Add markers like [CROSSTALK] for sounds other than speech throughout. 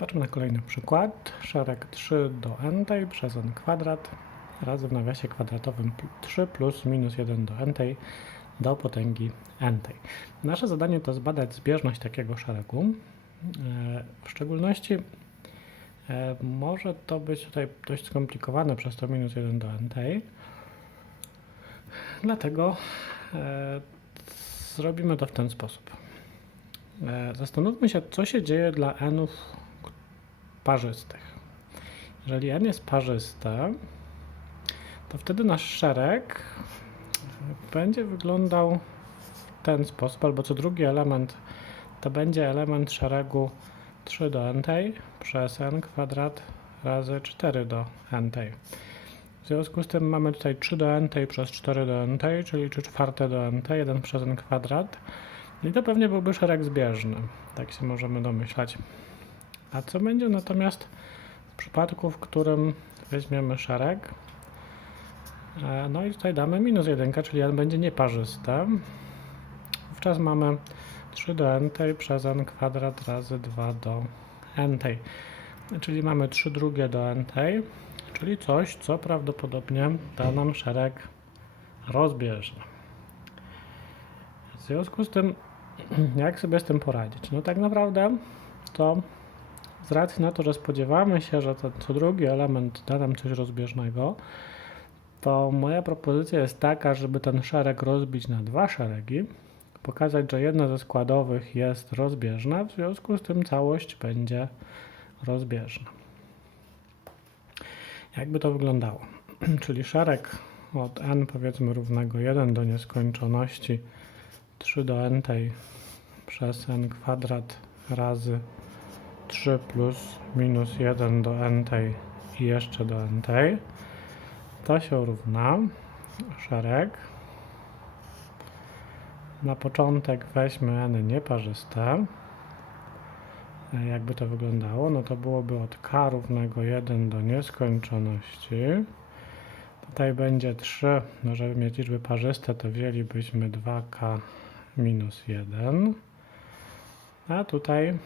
Patrzmy na kolejny przykład. Szereg 3 do n przez n kwadrat razy w nawiasie kwadratowym 3 plus minus 1 do n tej do potęgi n tej. Nasze zadanie to zbadać zbieżność takiego szeregu. E, W szczególności e, może to być tutaj dość skomplikowane przez to minus 1 do n tej. Dlatego e, zrobimy to w ten sposób. Zastanówmy się, co się dzieje dla nów parzystych. Jeżeli n jest parzyste, to wtedy nasz szereg będzie wyglądał w ten sposób, albo co drugi element to będzie element szeregu 3 do n tej przez n kwadrat razy 4 do n tej. W związku z tym mamy tutaj 3 do n tej przez 4 do n tej, czyli 3 czwarte do n tej, 1 przez n kwadrat. I to pewnie byłby szereg zbieżny, tak się możemy domyślać. A co będzie natomiast w przypadku, w którym weźmiemy szereg, e, no i tutaj damy minus 1, czyli n będzie nieparzyste. Wówczas mamy 3 do n przez n kwadrat razy 2 do n tej. Czyli mamy 3 drugie do n tej, czyli coś, co prawdopodobnie da nam szereg rozbieżny. W związku z tym, [CLEARS THROAT] jak sobie z tym poradzić? No tak naprawdę to z racji na to, że spodziewamy się, że ten co drugi element da nam coś rozbieżnego, to moja propozycja jest taka, żeby ten szereg rozbić na dwa szeregi, pokazać, że jedna ze składowych jest rozbieżna, w związku z tym całość będzie rozbieżna. Jakby to wyglądało? [CLEARS THROAT] Czyli szereg od n powiedzmy równego 1 do nieskończoności 3 do n tej przez n kwadrat razy 3 plus minus 1 do n tej i jeszcze do n tej. To się równa szereg. Na początek weźmy n nieparzyste. Jakby to wyglądało, no to byłoby od k równego 1 do nieskończoności. Tutaj będzie 3, no żeby mieć liczby parzyste, to wzięlibyśmy 2k minus 1. A tutaj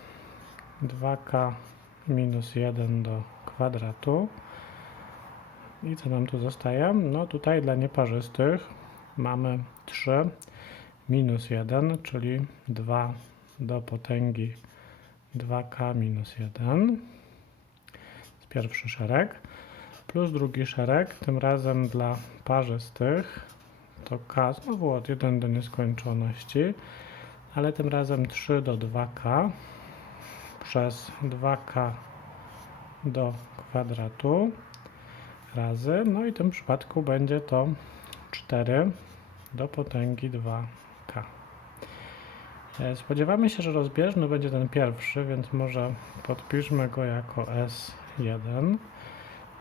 2k minus 1 do kwadratu. I co nam tu zostaje? No tutaj dla nieparzystych mamy 3 minus 1, czyli 2 do potęgi 2k minus 1. To pierwszy szereg. Plus drugi szereg, tym razem dla parzystych to k znowu od 1 do nieskończoności, ale tym razem 3 do 2k przez 2k do kwadratu razy, no i w tym przypadku będzie to 4 do potęgi 2k. E, Spodziewamy się, że rozbieżny będzie ten pierwszy, więc może podpiszmy go jako S1.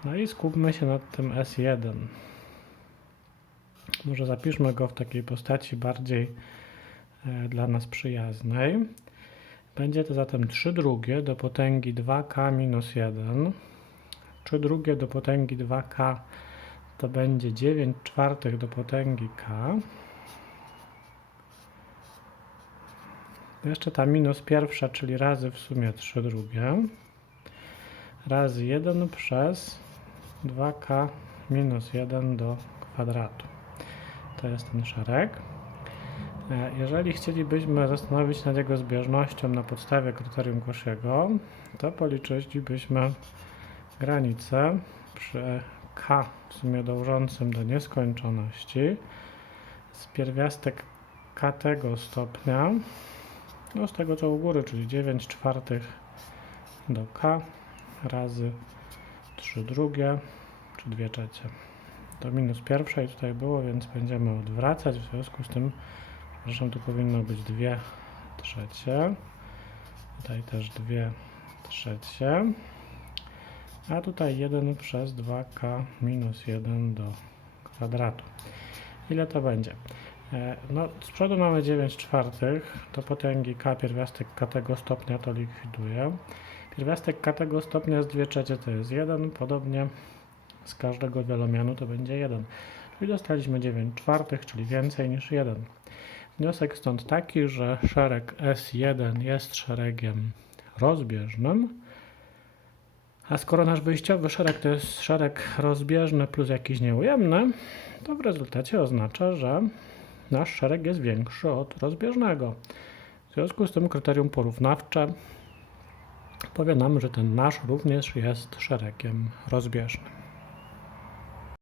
No i skupmy się nad tym S1. Może zapiszmy go w takiej postaci bardziej e, dla nas przyjaznej. Będzie to zatem 3 drugie do potęgi 2k minus 1. 3 drugie do potęgi 2k to będzie 9 czwartych do potęgi k. Jeszcze ta minus pierwsza, czyli razy w sumie 3 drugie. Razy 1 przez 2k minus 1 do kwadratu. To jest ten szereg. E, Jeżeli chcielibyśmy zastanowić się nad jego zbieżnością na podstawie kryterium Cauchy'ego, to policzylibyśmy granicę przy k w sumie dążącym do nieskończoności z pierwiastek k tego stopnia, no z tego co u góry, czyli 9 czwartych do k razy 3 drugie, czy 2 trzecie. To minus pierwszej tutaj było, więc będziemy odwracać, w związku z tym, przepraszam, tu powinno być 2 trzecie. Tutaj też 2 trzecie. A tutaj 1 przez 2k minus 1 do kwadratu. Ile to będzie? E, No, z przodu mamy 9 czwartych, to potęgi k, pierwiastek k tego stopnia to likwiduje. Pierwiastek k tego stopnia z 2 trzecie to jest 1, podobnie z każdego wielomianu to będzie 1. Czyli dostaliśmy 9 czwartych, czyli więcej niż 1. Wniosek stąd taki, że szereg S1 jest szeregiem rozbieżnym, A skoro nasz wyjściowy szereg to jest szereg rozbieżny plus jakiś nieujemny, to w rezultacie oznacza, że nasz szereg jest większy od rozbieżnego. W związku z tym kryterium porównawcze powie nam, że ten nasz również jest szeregiem rozbieżnym.